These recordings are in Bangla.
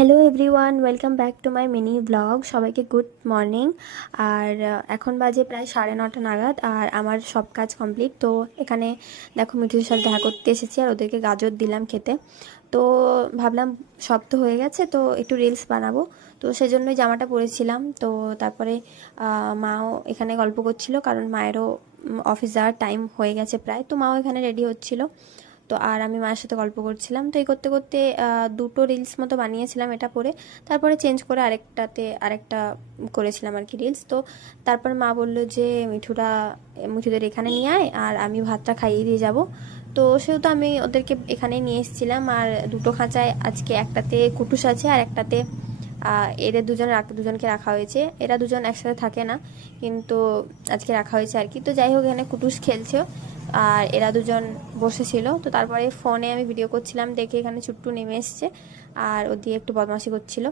Hello everyone, welcome back to my mini blog. সবাইকে গুড মর্নিং। আর এখন বাজে প্রায় 9:30 নাগাদ, আর আমার সব কাজ কমপ্লিট। তো এখানে দেখো মিঠুদের সাথে দেখা করতে এসেছি, আর ওদেরকে গাজর দিলাম খেতে। তো ভাবলাম সব তো হয়ে গেছে, তো একটু রিলস বানাবো। তো সেজন্যই জামাটা পরেছিলাম। তো তারপরে মাও এখানে গল্প করছিল, কারণ মায়েরও অফিস যাওয়ার টাইম হয়ে গেছে প্রায়। তো মাও এখানে রেডি হচ্ছিল। তো আর আমি মায়ের সাথে গল্প করছিলাম। তো এই করতে করতে দুটো রিলস মতো বানিয়েছিলাম এটা পরে। তারপরে চেঞ্জ করে আরেকটা করেছিলাম আর কি রিলস। তো তারপর মা বললো যে মিঠুদের এখানে নিয়ে আয়, আর আমি ভাতটা খাইয়ে দিয়ে যাব। তো সেহেতু আমি ওদেরকে এখানে নিয়ে এসেছিলাম। আর দুটো খাঁচায় আজকে একটাতে কুটুস আছে, আর একটাতে এদের দুজনকে রাখা হয়েছে। এরা দুজন একসাথে থাকে না, কিন্তু আজকে রাখা হয়েছে আর কি। তো যাই হোক, এখানে কুটুস খেলছে আর এরা দুজন বসেছিল। তো তারপরে ফোনে আমি ভিডিও করছিলাম, দেখে এখানে চুট্টু নেমে এসছে, আর ও দিয়ে একটু বদমাশি করছিল।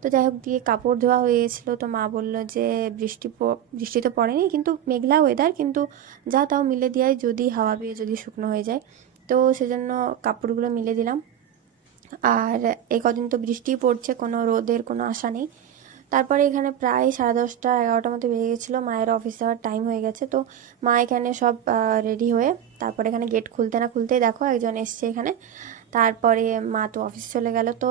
তো যাই হোক, দিয়ে কাপড় ধোয়া হয়ে গেছিলো। তো মা বললো যে বৃষ্টি তো পড়েনি, কিন্তু মেঘলা ওয়েদার, কিন্তু যা তাও মিলে দেওয়ায়, যদি হাওয়া পেয়ে যদি শুকনো হয়ে যায়। তো সেজন্য কাপড়গুলো মিলে দিলাম। আর এই কদিন তো বৃষ্টিই পড়ছে, কোনো রোদের কোনো আশা নেই। তারপরে এখানে প্রায় 10:30 11টার মতো বেজে গেছিলো, মায়ের অফিস যাওয়ার টাইম হয়ে গেছে। তো মা এখানে সব রেডি হয়ে, তারপরে এখানে গেট খুলতে না খুলতেই দেখো একজন এসছে এখানে। তারপরে মা তো অফিস চলে গেল। তো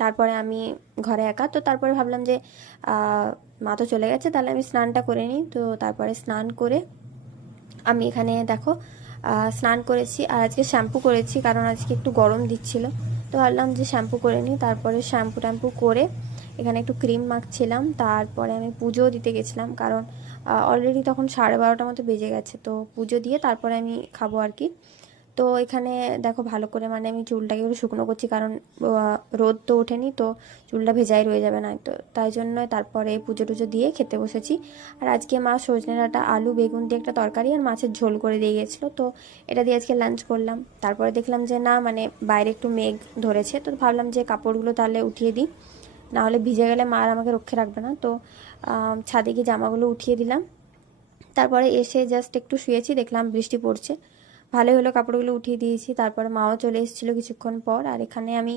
তারপরে আমি ঘরে একা। তো তারপরে ভাবলাম যে মা তো চলে গেছে, তাহলে আমি স্নানটা করে নিই। তো তারপরে স্নান করে আমি এখানে দেখো স্নান করেছি, আর আজকে শ্যাম্পু করেছি, কারণ আজকে একটু গরম দিচ্ছিল। তো ভাবলাম যে শ্যাম্পু করে নিই। তারপরে শ্যাম্পু ট্যাম্পু করে এখানে একটু ক্রিম মাখছিলাম। তারপরে আমি পুজো দিতে গেছিলাম, কারণ অলরেডি তখন 12:30 মতো বেজে গেছে। তো পুজো দিয়ে তারপরে আমি খাবো আর কি। তো এখানে দেখো ভালো করে মানে আমি চুলটাকে একটু শুকনো করছি, কারণ রোদ তো ওঠেনি, তো চুলটা ভেজাই রয়ে যাবে না। তো তাই জন্য তারপরে পুজো টুজো দিয়ে খেতে বসেছি। আর আজকে মা সজনে ডাঁটা আলু বেগুন দিয়ে একটা তরকারি আর মাছের ঝোল করে দিয়ে গেছিলো। তো এটা দিয়ে আজকে লাঞ্চ করলাম। তারপরে দেখলাম যে না, মানে বাইরে একটু মেঘ ধরেছে। তো ভাবলাম যে কাপড়গুলো তাহলে উঠিয়ে দিই, নাহলে ভিজে গেলে মা আর আমাকে রক্ষে রাখবে না। তো ছাদে গিয়ে জামাগুলো উঠিয়ে দিলাম। তারপরে এসে জাস্ট একটু শুয়েছি, দেখলাম বৃষ্টি পড়ছে। ভালোই হলো, কাপড়গুলো উঠিয়ে দিয়েছি। তারপরে মাও চলে এসেছিলো কিছুক্ষণ পর। আর এখানে আমি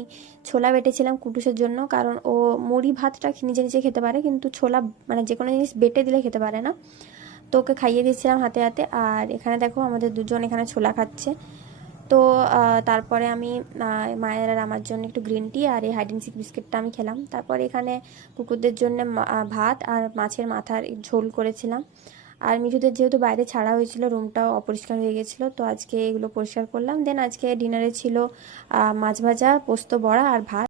ছোলা বেটেছিলাম কুটুসের জন্য, কারণ ও মুড়ি ভাতটা নিজে নিজে খেতে পারে, কিন্তু ছোলা মানে যে কোনো জিনিস বেটে দিলে খেতে পারে না। তো ওকে খাইয়ে দিচ্ছিলাম হাতে হাতে। আর এখানে দেখো আমাদের দুজন এখানে ছোলা খাচ্ছে। তো তারপরে আমি মায়ের আর আমার জন্য একটু গ্রিন টি আর এই হাইড অ্যান্ড সিক বিস্কিটটা আমি খেলাম। তারপরে এখানে কুকুরদের জন্য ভাত আর মাছের মাথার ঝোল করেছিলাম। আর মিঠুদের যেহেতু বাইরে ছাড়া হয়েছিল, রুমটাও অপরিষ্কার হয়ে গেছিলো, তো আজকে এগুলো পরিষ্কার করলাম। দেন আজকে ডিনারে ছিল মাছ ভাজা, পোস্ত বড়া আর ভাত।